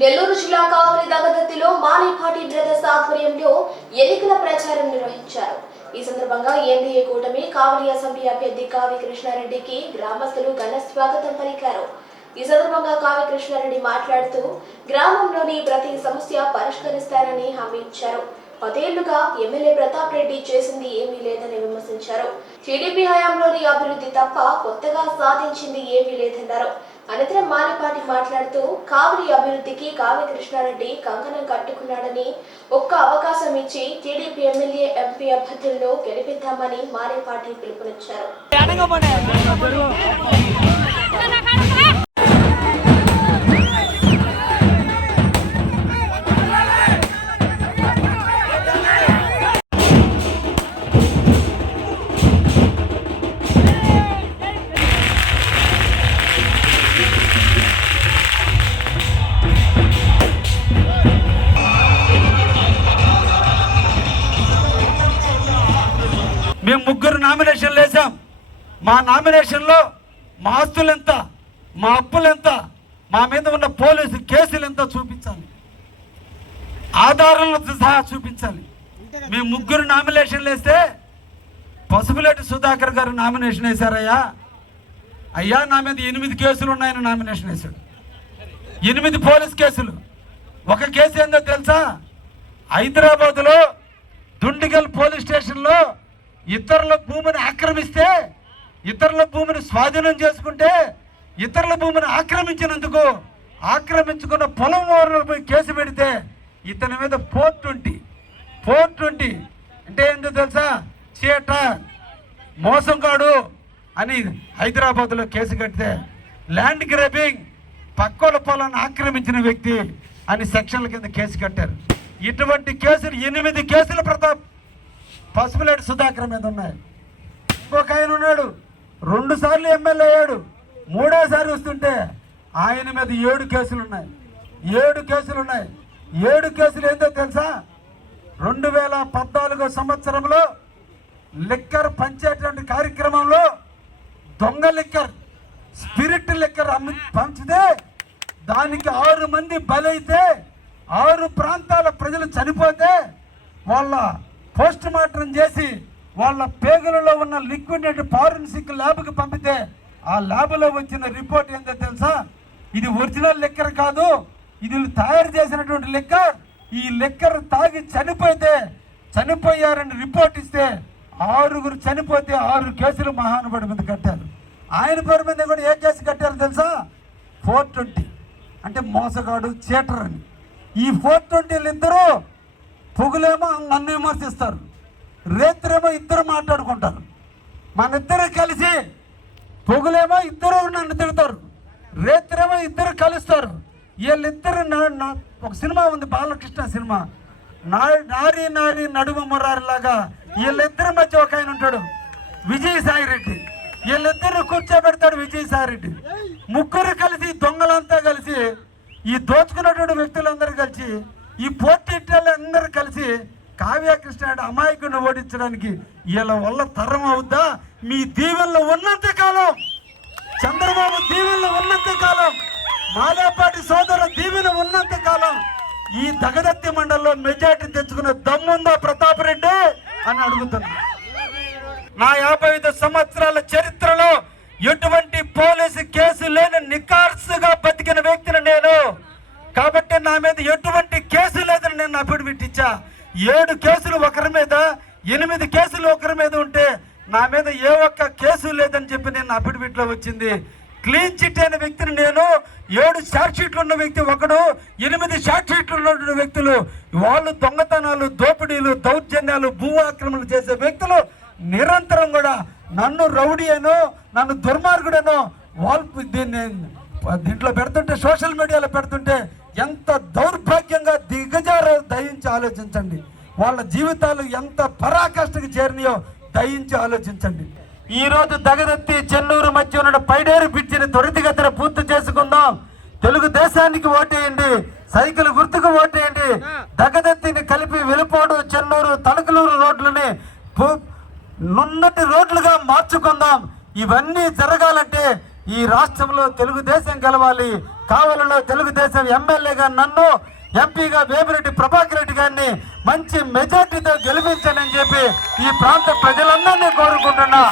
నెల్లూరు జిల్లా కావలి దగదత్తిలో మాలిపాటి బ్రదర్స్ ఆధ్వర్యంలో ఎన్నికల ప్రచారం నిర్వహించారు. ఈ సందర్భంగా ఎన్డీఏ కూటమి కావలి అసెంబ్లీ అభ్యర్థి కావి కృష్ణారెడ్డికి గ్రామస్తులు ఘన స్వాగతం పలికారు. ఈ సందర్భంగా కావి కృష్ణారెడ్డి మాట్లాడుతూ గ్రామంలోని ప్రతి సమస్య పరిష్కరిస్తారని హామీ ఇచ్చారు. పదేళ్ళుగా ఎమ్మెల్యే ప్రతాప్ రెడ్డి చేసింది ఏమీ లేదని విమర్శించారు. టీడీపీ హయాంలోని అభివృద్ధి తప్ప కొత్తగా సాధించింది ఏమీ లేదన్నారు. అనంతరం మాలిపాటి మాట్లాడుతూ కావలి అభివృద్ధికి కావి కృష్ణారెడ్డి కంకణం కట్టుకున్నాడని ఒక్క అవకాశం ఇచ్చి టీడీపీ ఎమ్మెల్యే ఎంపీ అభ్యర్థులను గెలిపిద్దామని మాలిపాటి పిలుపునిచ్చారు. మేము ముగ్గురు నామినేషన్లు వేసాం మా నామినేషన్లో మా ఆస్తులు ఎంత మా అప్పులు ఎంత మా మీద ఉన్న పోలీసు కేసులు ఎంత చూపించాలి. ఆధారాలతో సహా చూపించాలి. మేము ముగ్గురు నామినేషన్లు వేస్తే పసుపులేటి సుధాకర్ గారు నామినేషన్ వేశారయ్యా. అయ్యా నా మీద ఎనిమిది కేసులు ఉన్నాయని నామినేషన్ వేశాడు. ఎనిమిది పోలీస్ కేసులు. ఒక కేసు ఏందో తెలుసా? హైదరాబాద్లో దుండిగల్ పోలీస్ స్టేషన్లో ఇతరుల భూమిని ఆక్రమిస్తే ఇతరుల భూమిని స్వాధీనం చేసుకుంటే ఇతరుల భూమిని ఆక్రమించినందుకు ఆక్రమించుకున్న పొలం వారిపై కేసు పెడితే ఇతని మీద ఫోర్ ట్వంటీ ఫోర్ ట్వంటీ. అంటే ఏంటో తెలుసా? చీట మోసంగాడు అని హైదరాబాద్లో కేసు కడితే ల్యాండ్ గ్రాబింగ్ పక్కోల పొలాన్ని ఆక్రమించిన వ్యక్తి అని సెక్షన్ల కింద కేసు కట్టారు. ఇటువంటి కేసులు ఎనిమిది కేసులు ప్రతాప్ పసుపులేటి సుధాకర్ మీద ఉన్నాయి. ఇంకొక ఆయన ఉన్నాడు. రెండు సార్లు ఎమ్మెల్యే అయ్యాడు. మూడోసారి వస్తుంటే ఆయన మీద ఏడు కేసులు ఉన్నాయి. ఏడు కేసులు ఉన్నాయి. ఏడు కేసులు ఏంటో తెలుసా? రెండు వేల పద్నాలుగో సంవత్సరంలో లిక్కర్ పంచేటువంటి కార్యక్రమంలో దొంగ లిక్కర్ స్పిరిట్ లిక్కర్ అమ్మి పంచితే దానికి ఆరు మంది బలైతే ఆరు ప్రాంతాల ప్రజలు చనిపోతే వాళ్ళ పోస్ట్ మార్టం చేసి వాళ్ళ పేగులలో ఉన్న లిక్విడ్ ఫారెన్సిక్ ల్యాబ్కి పంపితే ఆ ల్యాబ్లో వచ్చిన రిపోర్ట్ ఏంటో తెలుసా? ఇది ఒరిజినల్ లెక్కర్ కాదు. ఇది తయారు చేసినటువంటి లెక్కర్. ఈ లెక్కర్ తాగి చనిపోతే చనిపోయారని రిపోర్ట్ ఇస్తే ఆరుగురు చనిపోతే ఆరు కేసులు మహానుభావుడి మీద కట్టారు. ఆయన పేరు మీద కూడా ఏ కేసు కట్టారు తెలుసా? Four twenty. అంటే మోసగాడు చేటర్ అని. ఈ ఫోర్ ట్వంటీలు ఇద్దరు పొగులేమో నన్ను విమర్శిస్తారు. రేత్రేమో ఇద్దరు మాట్లాడుకుంటారు. మన ఇద్దరు కలిసి పొగులేమో ఇద్దరు నన్ను తిడతారు. రేత్రేమో ఇద్దరు కలుస్తారు. వీళ్ళిద్దరు నా- ఒక సినిమా ఉంది బాలకృష్ణ సినిమా. నా నారి నారి నడుము మురారిలాగా వీళ్ళిద్దరి మధ్య ఒక ఆయన ఉంటాడు విజయసాయి రెడ్డి వీళ్ళిద్దరు కూర్చోబెడతాడు విజయసాయి రెడ్డి ముగ్గురు కలిసి దొంగలంతా కలిసి ఈ దోచుకున్నటువంటి వ్యక్తులందరూ కలిసి ఈ పోటీలు అందరూ కలిసి కావ్య కృష్ణాడు ఓడించడానికి వీళ్ళ వల్ల తరం అవుద్దా? మీ దీవెనలో ఉన్నంత కాలం. చంద్రబాబు దీవెనలో ఉన్నంత కాలం. మాలేపాటి సోదరు దీవెన ఉన్నంత కాలం. ఈ దగదత్తి మండలంలో మెజార్టీ తెచ్చుకున్న దమ్ముందా ప్రతాప్ రెడ్డి అని అడుగుతున్నా. నా యాభై ఐదు సంవత్సరాల చరిత్రలో ఎటువంటి పోలీసు కేసు లేని నికార్సుగా బతికిన వ్యక్తిని నేను కాబట్టి నా మీద ఎటువంటి కేసు లేదని నేను అఫిడవిట్ ఇచ్చా. ఏడు కేసులు ఒకరి మీద ఎనిమిది కేసులు ఒకరి మీద ఉంటే నా మీద ఏ ఒక్క కేసు లేదని చెప్పి నేను అఫిడవిట్లో వచ్చింది. క్లీన్ చిట్ అయిన వ్యక్తిని నేను ఏడు షార్ట్ షీట్లు ఉన్న వ్యక్తి ఒకడు ఎనిమిది షార్ట్ షీట్లు ఉన్న వ్యక్తులు వాళ్ళు దొంగతనాలు దోపిడీలు దౌర్జన్యాలు భూ ఆక్రమణలు చేసే వ్యక్తులు నిరంతరం కూడా నన్ను రౌడీ అనో నన్ను దుర్మార్గుడనో వాళ్ళు దీన్ని దీంట్లో పెడుతుంటే సోషల్ మీడియాలో పెడుతుంటే ఎంత దౌర్భాగ్యంగా దిగజారో దయించి ఆలోచించండి. వాళ్ళ జీవితాలు ఎంత పరాకాష్ఠకు చేరినాయో దయించి ఆలోచించండి. ఈ రోజు దగదత్తి చెన్నూరు మధ్య ఉన్న పైడేరు బ్రిడ్జిని త్వరితగతిన పూర్తి చేసుకుందాం. తెలుగుదేశానికి ఓటేయండి. సైకిల్ గుర్తుకు ఓటేయండి. దగదత్తిని కలిపి వెలుపోడు చెన్నూరు తణుకులూరు రోడ్లని నున్నటి రోడ్లుగా మార్చుకుందాం. ఇవన్నీ జరగాలంటే ఈ రాష్ట్రంలో తెలుగుదేశం గెలవాలి. కావలలో తెలుగుదేశం ఎమ్మెల్యేగా నన్ను ఎంపీగా వేమిరెడ్డి ప్రభాకర్ రెడ్డి గారిని మంచి మెజార్టీతో గెలిపించండి చెప్పి ఈ ప్రాంత ప్రజలందరినీ కోరుకుంటున్నా.